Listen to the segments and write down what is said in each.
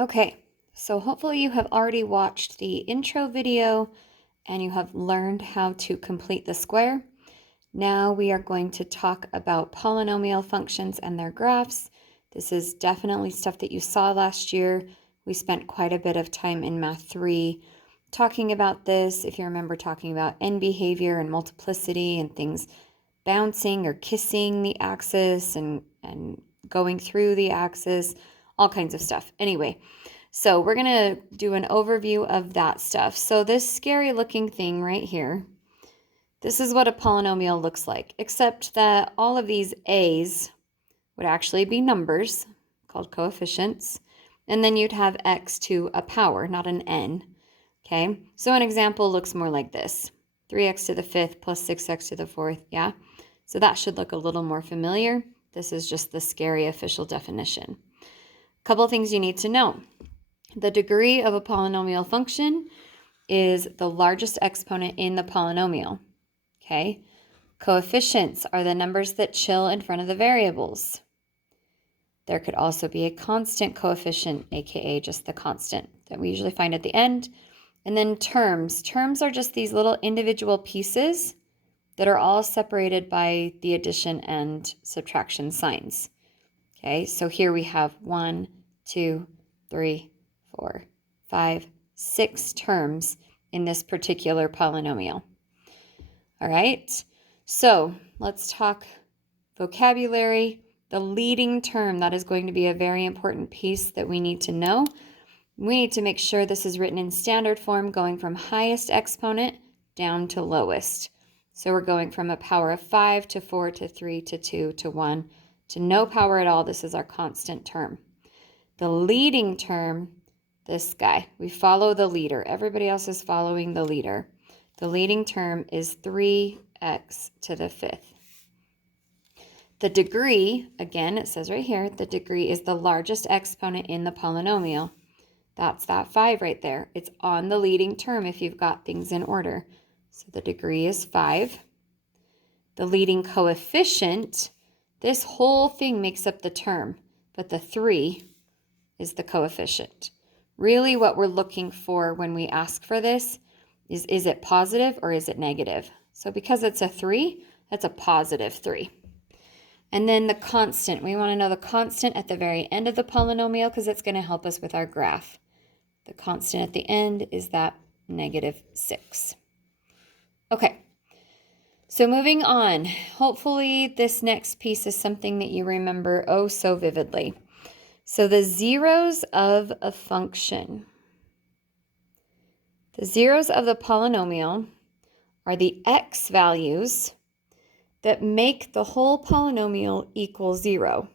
Okay, so hopefully you have already watched the intro video and you have learned how to complete the square. Now we are going to talk about polynomial functions and their graphs. This is definitely stuff that you saw last year. We spent quite a bit of time in Math 3 talking about this. If you remember, talking about end behavior and multiplicity and things bouncing or kissing the axis and going through the axis, all kinds of stuff. Anyway, so we're going to do an overview of that stuff. So this scary looking thing right here, this is what a polynomial looks like, except that all of these a's would actually be numbers called coefficients, and then you'd have x to a power, not an n. Okay, so an example looks more like this: 3x to the 5th plus 6x to the 4th, yeah? So that should look a little more familiar. This is just the scary official definition. A couple things you need to know. The degree of a polynomial function is the largest exponent in the polynomial, okay? Coefficients are the numbers that chill in front of the variables. There could also be a constant coefficient, aka just the constant that we usually find at the end. And then terms. Terms are just these little individual pieces that are all separated by the addition and subtraction signs. Okay, so here we have 1, 2, 3, 4, 5, 6 terms in this particular polynomial. All right, so let's talk vocabulary. The leading term, that is going to be a very important piece that we need to know. We need to make sure this is written in standard form, going from highest exponent down to lowest. So we're going from a power of 5 to 4 to 3 to 2 to 1 to no power at all. This is our constant term. The leading term, this guy, we follow the leader. Everybody else is following the leader. The leading term is 3x to the 5th. The degree, again, it says right here, the degree is the largest exponent in the polynomial. That's that 5 right there. It's on the leading term if you've got things in order. So the degree is 5. The leading coefficient, this whole thing makes up the term, but the 3 is the coefficient. Really what we're looking for when we ask for this is it positive or is it negative? So because it's a 3, that's a positive 3. And then the constant, we want to know the constant at the very end of the polynomial because it's going to help us with our graph. The constant at the end is that -6. Okay, so moving on. Hopefully this next piece is something that you remember oh so vividly. So the zeros of a function. The zeros of the polynomial are the x values that make the whole polynomial equal 0.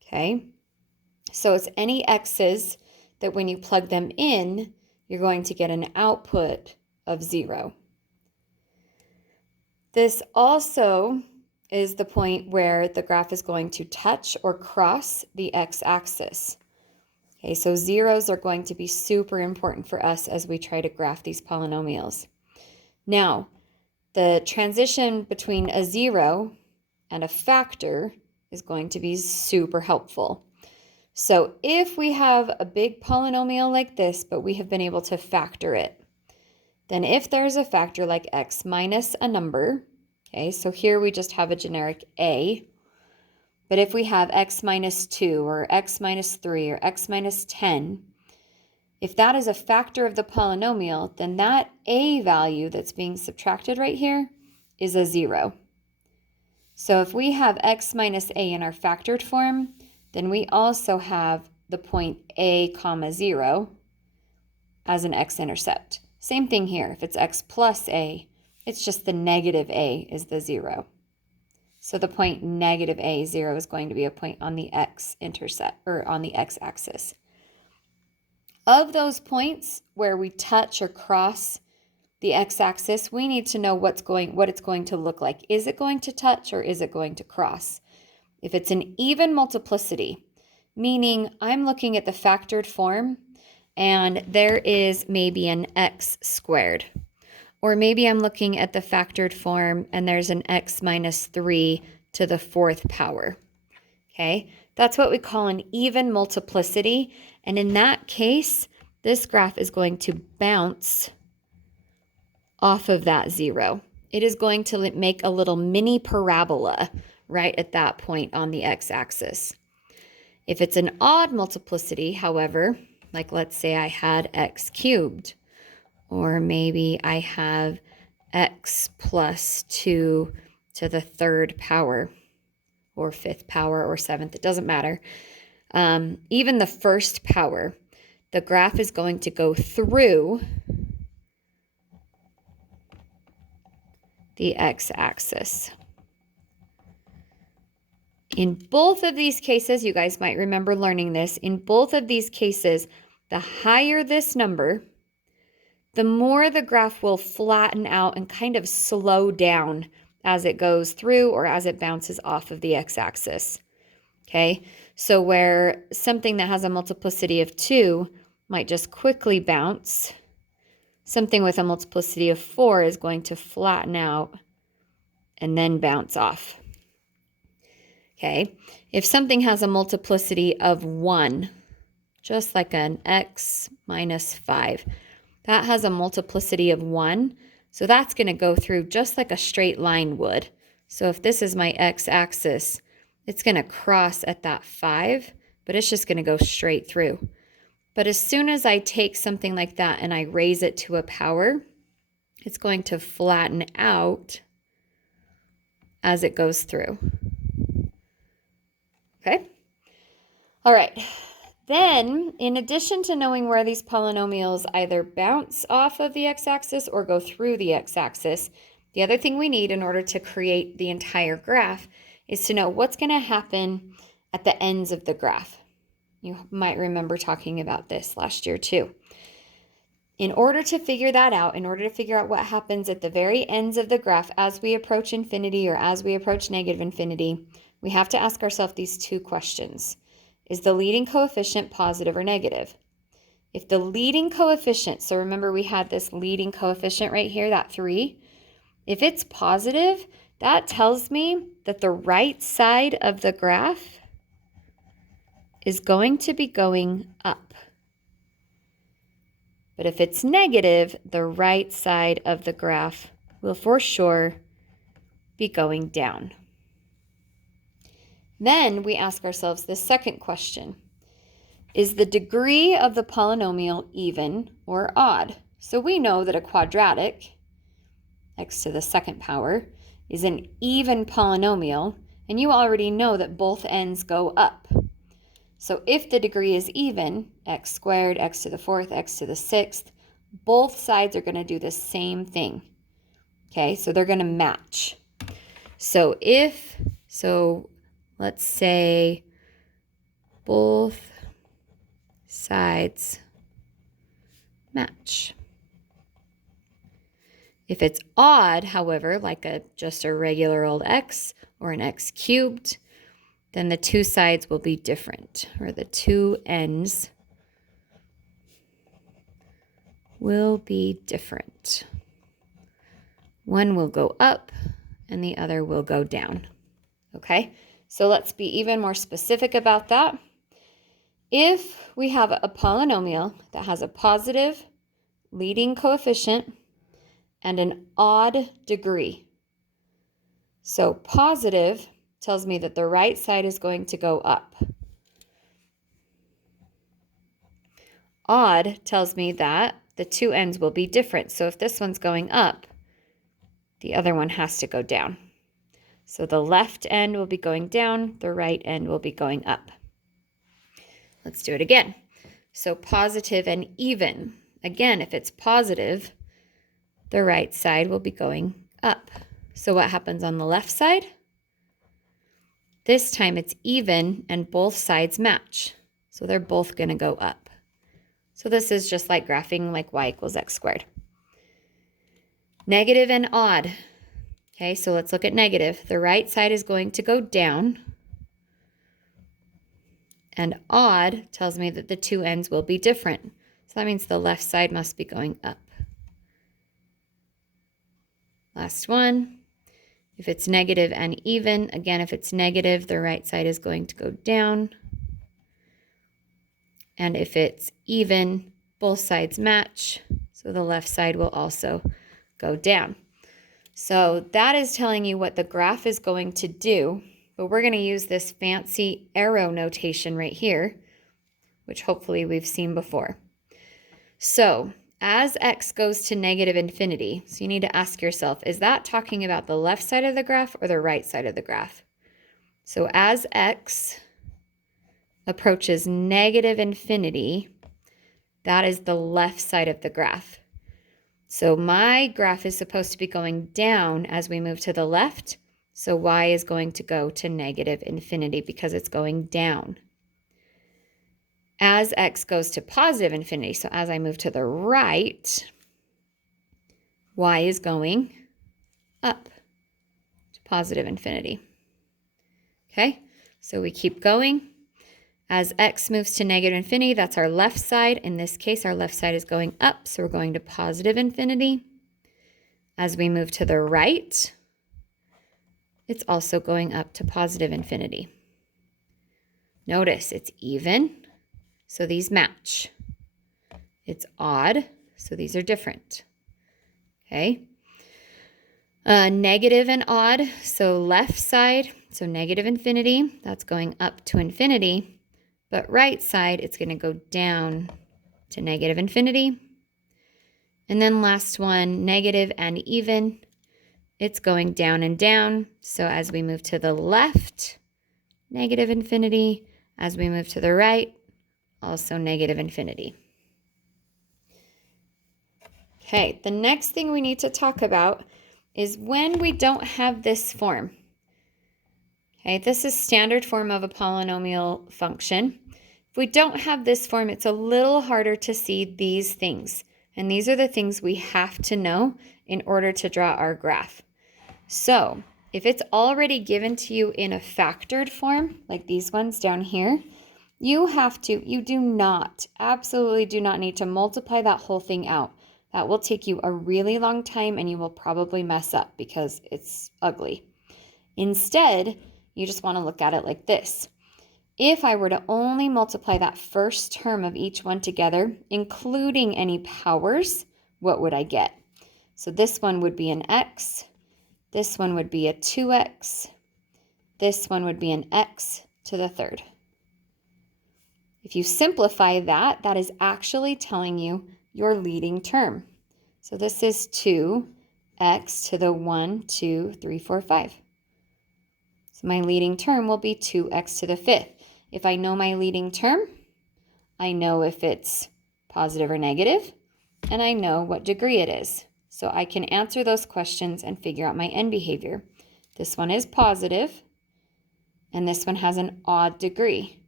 Okay, so it's any x's that when you plug them in, you're going to get an output of 0. This also is the point where the graph is going to touch or cross the x-axis. Okay, so zeros are going to be super important for us as we try to graph these polynomials. Now, the transition between a 0 and a factor is going to be super helpful. So if we have a big polynomial like this, but we have been able to factor it, then if there's a factor like x minus a number, okay, so here we just have a generic a, but if we have x minus 2 or x minus 3 or x minus 10, if that is a factor of the polynomial, then that a value that's being subtracted right here is a 0. So if we have x minus a in our factored form, then we also have the point a comma 0 as an x-intercept. Same thing here. If it's x plus a, it's just the negative a is the 0. So the point negative a, 0, is going to be a point on the x-intercept, or on the x-axis. Of those points where we touch or cross the x-axis, we need to know what it's going to look like. Is it going to touch or is it going to cross? If it's an even multiplicity, meaning I'm looking at the factored form and there is maybe an x squared, or maybe I'm looking at the factored form and there's an x minus 3 to the 4th power. Okay, That's what we call an even multiplicity. And in that case, this graph is going to bounce off of that 0. It is going to make a little mini parabola right at that point on the x-axis. If it's an odd multiplicity, however, like let's say I had x cubed, or maybe I have x plus 2 to the 3rd power, or 5th power, or 7th, it doesn't matter. Even the 1st power, the graph is going to go through the x-axis. In both of these cases, you guys might remember learning this, in both of these cases, the higher this number, the more the graph will flatten out and kind of slow down as it goes through or as it bounces off of the x-axis. Okay, so where something that has a multiplicity of 2 might just quickly bounce, something with a multiplicity of 4 is going to flatten out and then bounce off. Okay, if something has a multiplicity of 1, just like an x minus 5, that has a multiplicity of 1, so that's going to go through just like a straight line would. So if this is my x-axis, it's going to cross at that 5, but it's just going to go straight through. But as soon as I take something like that and I raise it to a power, it's going to flatten out as it goes through. Okay? All right. Then, in addition to knowing where these polynomials either bounce off of the x-axis or go through the x-axis, the other thing we need in order to create the entire graph is to know what's going to happen at the ends of the graph. You might remember talking about this last year too. In order to figure that out, in order to figure out what happens at the very ends of the graph as we approach infinity or as we approach negative infinity, we have to ask ourselves these two questions. Is the leading coefficient positive or negative? If the leading coefficient, so remember we had this leading coefficient right here, that 3. If it's positive, that tells me that the right side of the graph is going to be going up. But if it's negative, the right side of the graph will for sure be going down. Then we ask ourselves this second question. Is the degree of the polynomial even or odd? So we know that a quadratic, x to the 2nd power, is an even polynomial, and you already know that both ends go up. So if the degree is even, x squared, x to the 4th, x to the 6th, both sides are going to do the same thing. Okay, so they're going to match. So let's say both sides match. If it's odd, however, like just a regular old x or an x cubed, then the two sides will be different, or the two ends will be different. One will go up and the other will go down. Okay, so let's be even more specific about that. If we have a polynomial that has a positive leading coefficient and an odd degree, so positive tells me that the right side is going to go up. Odd tells me that the two ends will be different. So if this one's going up, the other one has to go down. So the left end will be going down, the right end will be going up. Let's do it again. So positive and even. Again, if it's positive, the right side will be going up. So what happens on the left side? This time it's even and both sides match. So they're both going to go up. So this is just like graphing like y equals x squared. Negative and odd. Okay, so let's look at negative. The right side is going to go down. And odd tells me that the two ends will be different. So that means the left side must be going up. Last one. If it's negative and even, again, if it's negative, the right side is going to go down. And if it's even, both sides match, so the left side will also go down. So that is telling you what the graph is going to do, but we're going to use this fancy arrow notation right here, which hopefully we've seen before. So as x goes to negative infinity, so you need to ask yourself, is that talking about the left side of the graph or the right side of the graph? So as x approaches negative infinity, that is the left side of the graph. So my graph is supposed to be going down as we move to the left. So y is going to go to negative infinity because it's going down. As x goes to positive infinity, so as I move to the right, y is going up to positive infinity. Okay, so we keep going. As x moves to negative infinity, that's our left side. In this case, our left side is going up, so we're going to positive infinity. As we move to the right, it's also going up to positive infinity. Notice it's even, so these match. It's odd, so these are different. Okay. Negative and odd, so left side, so negative infinity, that's going up to infinity. But right side, it's going to go down to negative infinity. And then last one, negative and even, it's going down and down. So as we move to the left, negative infinity. As we move to the right, also negative infinity. Okay, the next thing we need to talk about is when we don't have this form. Okay, this is standard form of a polynomial function. If we don't have this form, it's a little harder to see these things. And these are the things we have to know in order to draw our graph. So if it's already given to you in a factored form, like these ones down here, you do not, absolutely do not need to multiply that whole thing out. That will take you a really long time and you will probably mess up because it's ugly. Instead, you just want to look at it like this. If I were to only multiply that first term of each one together, including any powers, what would I get? So this one would be an x, this one would be a 2x, this one would be an x to the third. If you simplify that, that is actually telling you your leading term. So this is 2x to the 1, 2, 3, 4, 5. So my leading term will be 2x to the fifth. If I know my leading term, I know if it's positive or negative, and I know what degree it is. So I can answer those questions and figure out my end behavior. This one is positive, and this one has an odd degree.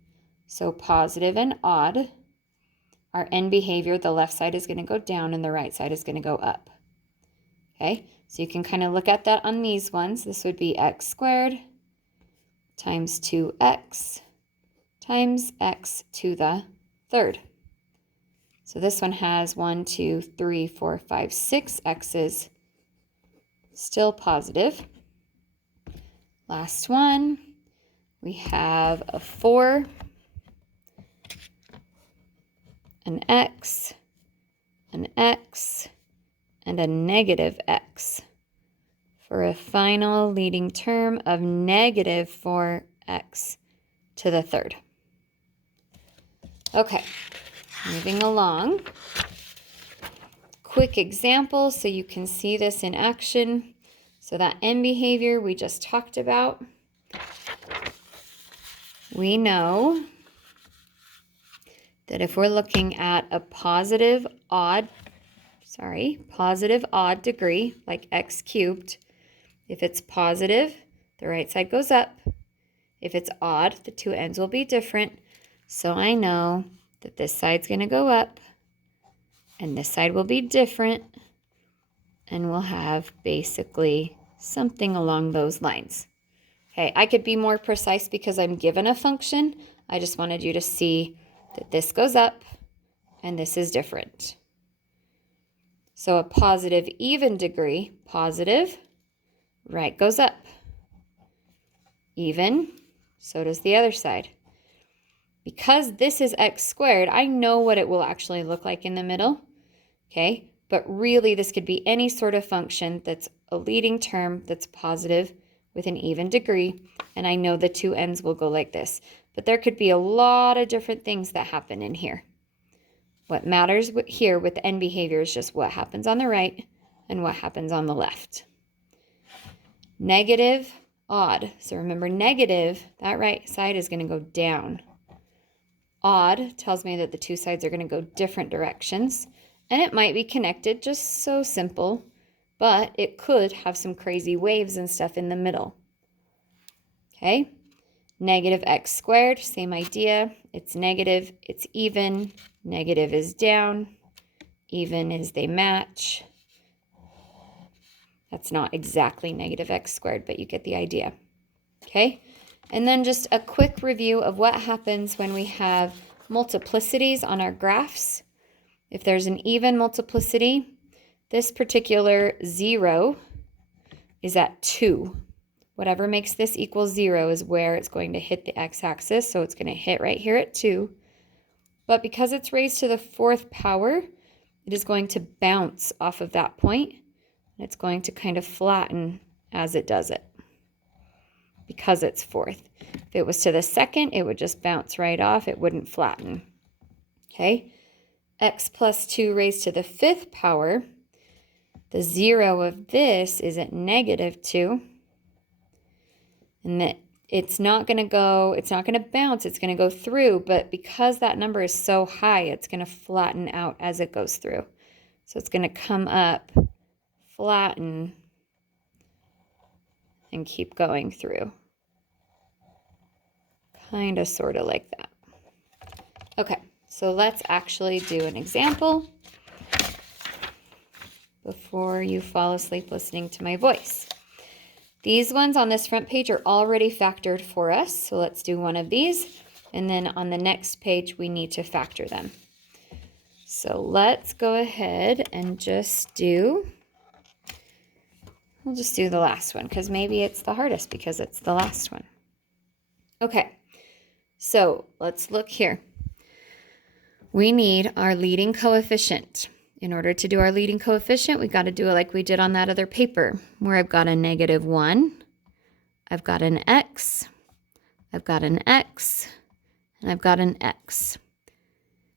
So positive and odd, our end behavior, the left side is going to go down and the right side is going to go up. Okay, so you can kind of look at that on these ones. This would be x squared times 2x times x to the third. So this one has 1, 2, 3, 4, 5, 6 x's, still positive. Last one, we have a 4, an x, and a negative x for a final leading term of negative 4x to the third. Okay, moving along. Quick example so you can see this in action. So that end behavior we just talked about. We know that if we're looking at a positive odd degree, like x cubed, if it's positive, the right side goes up. If it's odd, the two ends will be different. So I know that this side's going to go up and this side will be different, and we'll have basically something along those lines. Okay, I could be more precise because I'm given a function. I just wanted you to see that this goes up and this is different. So a positive even degree, positive, right goes up. Even, so does the other side. Because this is x squared, I know what it will actually look like in the middle, okay? But really, this could be any sort of function that's a leading term that's positive with an even degree, and I know the two ends will go like this. But there could be a lot of different things that happen in here. What matters here with the end behavior is just what happens on the right and what happens on the left. Negative, odd. So remember, negative, that right side is going to go down. Odd tells me that the two sides are going to go different directions, and it might be connected, just so simple, but it could have some crazy waves and stuff in the middle. Okay, negative x squared, same idea. It's negative, it's even, negative is down, even is they match. That's not exactly negative x squared, but you get the idea. Okay, and then just a quick review of what happens when we have multiplicities on our graphs. If there's an even multiplicity, this particular 0 is at 2. Whatever makes this equal 0 is where it's going to hit the x-axis, so it's going to hit right here at 2. But because it's raised to the 4th power, it is going to bounce off of that point, and it's going to kind of flatten as it does it, because it's 4th. If it was to the 2nd, it would just bounce right off. It wouldn't flatten. Okay? X plus 2 raised to the 5th power. The 0 of this is at negative 2. And that it's not going to bounce, it's going to go through. But because that number is so high, it's going to flatten out as it goes through. So it's going to come up, flatten, and keep going through. Kind of, sort of like that. Okay, so let's actually do an example before you fall asleep listening to my voice. These ones on this front page are already factored for us, so let's do one of these, and then on the next page we need to factor them. So let's go ahead and we'll just do the last one, because maybe it's the hardest because it's the last one. Okay, so let's look here. We need our leading coefficient. In order to do our leading coefficient, we got to do it like we did on that other paper, where I've got a -1, I've got an x, I've got an x, and I've got an x.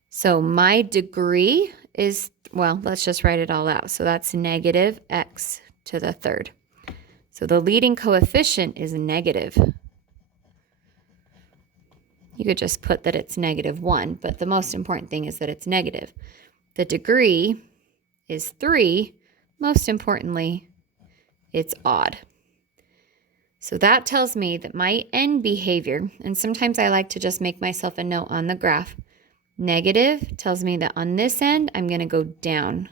So my degree is, well, let's just write it all out. So that's negative x to the 3rd. So the leading coefficient is negative. You could just put that it's -1, but the most important thing is that it's negative. The degree is 3. Most importantly, it's odd. So that tells me that my end behavior, and sometimes I like to just make myself a note on the graph, negative tells me that on this end, I'm going to go down.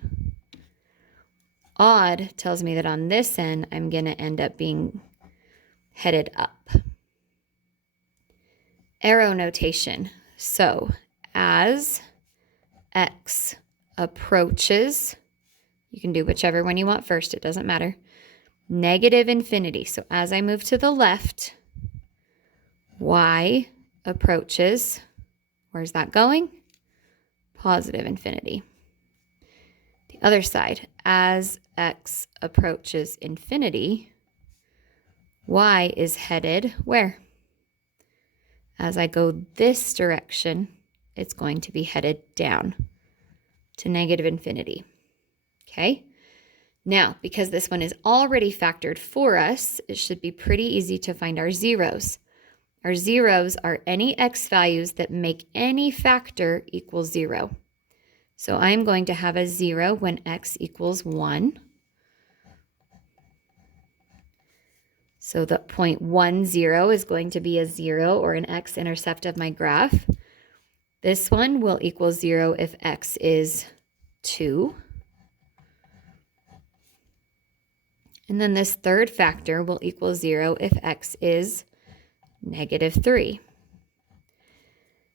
Odd tells me that on this end, I'm going to end up being headed up. Arrow notation. So as x approaches, you can do whichever one you want first, it doesn't matter, negative infinity. So as I move to the left, y approaches, where's that going? Positive infinity. The other side, as x approaches infinity, y is headed where? As I go this direction, it's going to be headed down to negative infinity. Okay? Now, because this one is already factored for us, it should be pretty easy to find our zeros. Our zeros are any x values that make any factor equal 0. So I'm going to have a 0 when x equals 1. So the 0.10 is going to be a 0 or an x-intercept of my graph. This one will equal 0 if x is 2. And then this third factor will equal 0 if x is -3.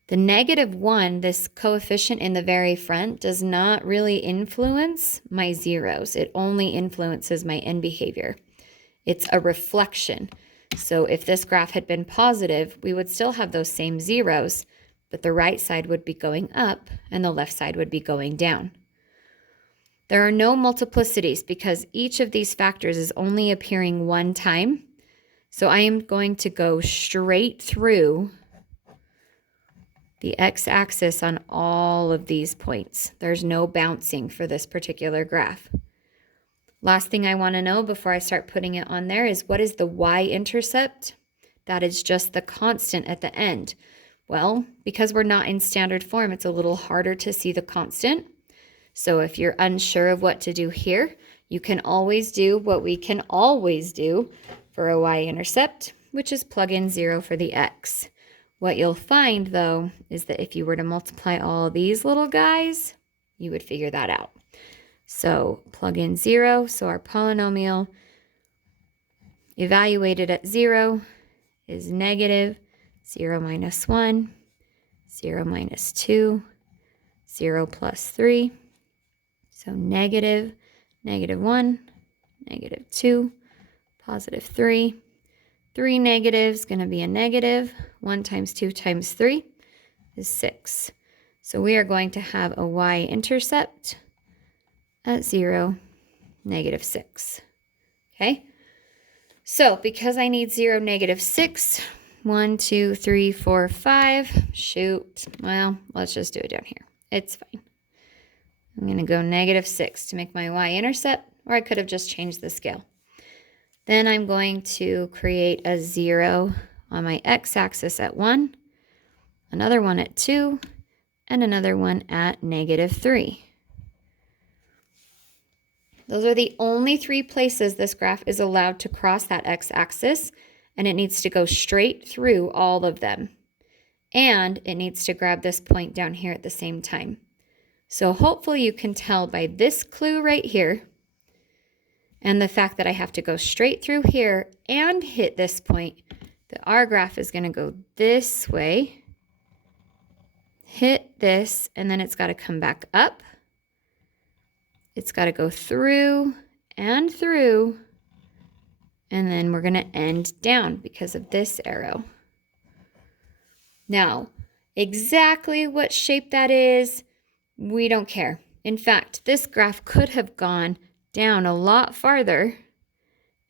The -1, this coefficient in the very front, does not really influence my zeros. It only influences my end behavior. It's a reflection. So if this graph had been positive, we would still have those same zeros, but the right side would be going up and the left side would be going down. There are no multiplicities because each of these factors is only appearing one time. So I am going to go straight through the x-axis on all of these points. There's no bouncing for this particular graph. Last thing I want to know before I start putting it on there is, what is the y-intercept? That is just the constant at the end. Well, because we're not in standard form, it's a little harder to see the constant. So if you're unsure of what to do here, you can always do what we can always do for a y-intercept, which is plug in 0 for the x. What you'll find, though, is that if you were to multiply all these little guys, you would figure that out. So plug in 0, so our polynomial evaluated at 0 is negative 0 minus 1, 0 minus 2, 0 plus 3. So negative, negative 1, negative 2, positive 3. 3 negative is going to be a negative. 1 times 2 times 3 is 6. So we are going to have a y-intercept at 0, negative 6. Okay? So because I need 0, negative 6, 1, 2, 3, 4, 5. Shoot. Well, let's just do it down here. It's fine. I'm going to go negative 6 to make my y-intercept, or I could have just changed the scale. Then I'm going to create a 0 on my x-axis at 1, another one at 2, and another one at negative 3. Those are the only 3 places this graph is allowed to cross that x-axis, and it needs to go straight through all of them. And it needs to grab this point down here at the same time. So hopefully you can tell by this clue right here, and the fact that I have to go straight through here and hit this point, that our graph is going to go this way, hit this, and then it's got to come back up. It's got to go through, and then we're going to end down because of this arrow. Now, exactly what shape that is, we don't care. In fact, this graph could have gone down a lot farther,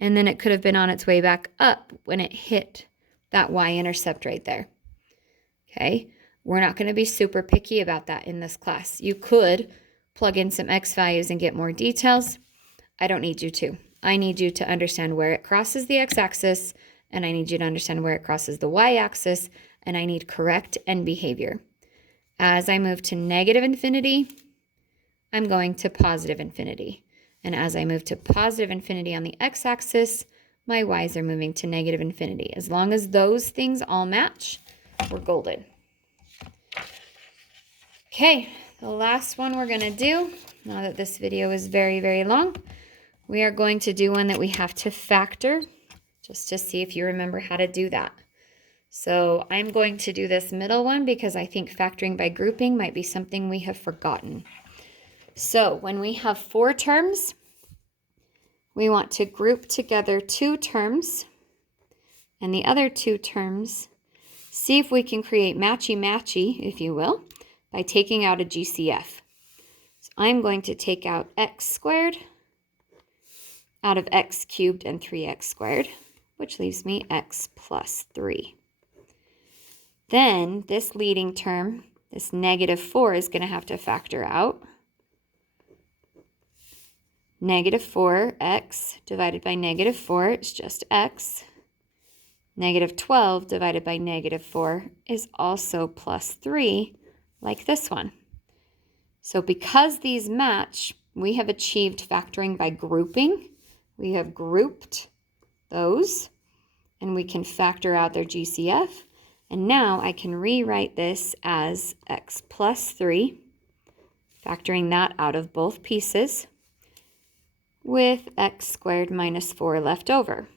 and then it could have been on its way back up when it hit that y-intercept right there. Okay, we're not going to be super picky about that in this class. You could plug in some x values and get more details. I don't need you to. I need you to understand where it crosses the x-axis, and I need you to understand where it crosses the y-axis, and I need correct end behavior. As I move to negative infinity, I'm going to positive infinity. And as I move to positive infinity on the x-axis, my y's are moving to negative infinity. As long as those things all match, we're golden. Okay, the last one we're going to do, now that this video is very, very long, we are going to do one that we have to factor, just to see if you remember how to do that. So I'm going to do this middle one because I think factoring by grouping might be something we have forgotten. So when we have 4 terms, we want to group together 2 terms and the other 2 terms. See if we can create matchy-matchy, if you will, by taking out a GCF. So I'm going to take out x squared out of x cubed and 3x squared, which leaves me x plus 3. Then this leading term, this negative 4, is going to have to factor out. Negative 4x divided by negative 4 is just x. Negative 12 divided by negative 4 is also plus 3, like this one. So because these match, we have achieved factoring by grouping. We have grouped those, and we can factor out their GCF. And now I can rewrite this as x plus 3, factoring that out of both pieces, with x squared minus 4 left over.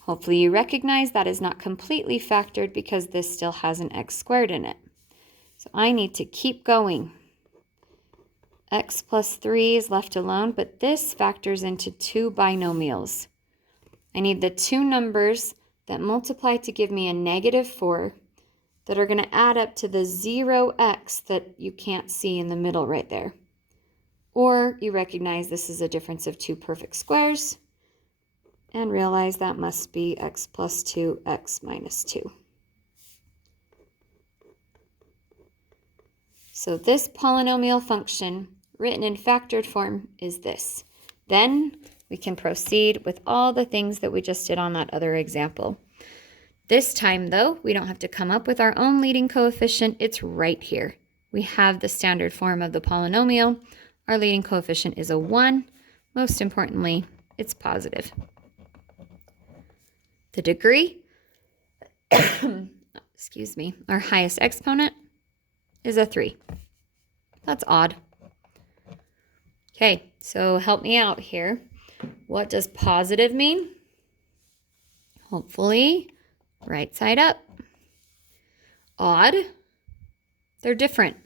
Hopefully you recognize that is not completely factored because this still has an x squared in it. So I need to keep going. X plus 3 is left alone, but this factors into 2 binomials. I need the two numbers that multiply to give me a -4 that are going to add up to the 0x that you can't see in the middle right there. Or you recognize this is a difference of two perfect squares and realize that must be x plus 2, x minus 2. So this polynomial function, written in factored form, is this. Then we can proceed with all the things that we just did on that other example. This time, though, we don't have to come up with our own leading coefficient. It's right here. We have the standard form of the polynomial. Our leading coefficient is a 1. Most importantly, it's positive. The degree, excuse me, our highest exponent is a 3. That's odd. Okay, so help me out here. What does positive mean? Hopefully, right side up. Odd, they're different.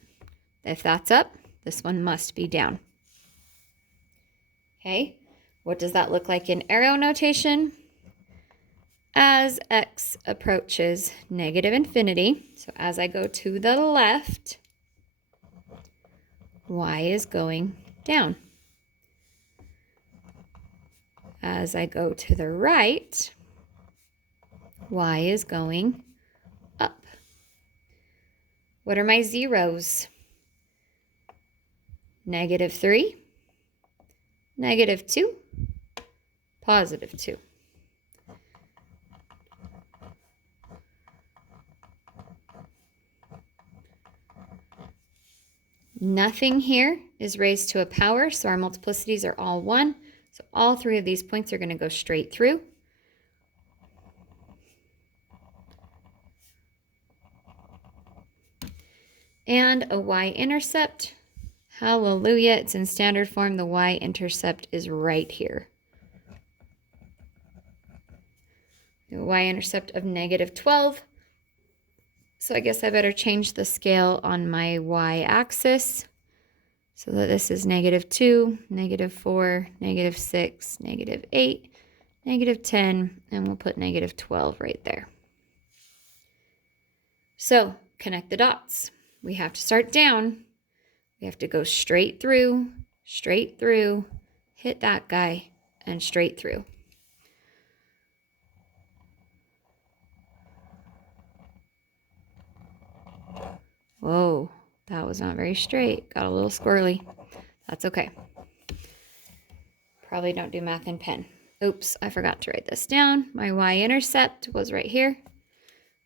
If that's up, this one must be down. Okay, what does that look like in arrow notation? As x approaches -infinity, so as I go to the left, y is going down. As I go to the right, y is going up. What are my zeros? -3, -2, +2. Nothing here is raised to a power, so our multiplicities are all 1. So all three of these points are going to go straight through. And a y-intercept. Hallelujah, it's in standard form. The y-intercept is right here. A y-intercept of -12. So I guess I better change the scale on my y-axis so that this is -2, -4, -6, -8, -10, and we'll put -12 right there. So connect the dots. We have to start down. We have to go straight through, hit that guy, and straight through. Whoa, that was not very straight. Got a little squirrely. That's okay. Probably don't do math in pen. Oops, I forgot to write this down. My y-intercept was right here.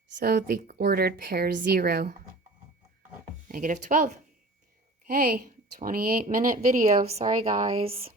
So the ordered pair 0, -12. Okay, 28-minute video. Sorry, guys.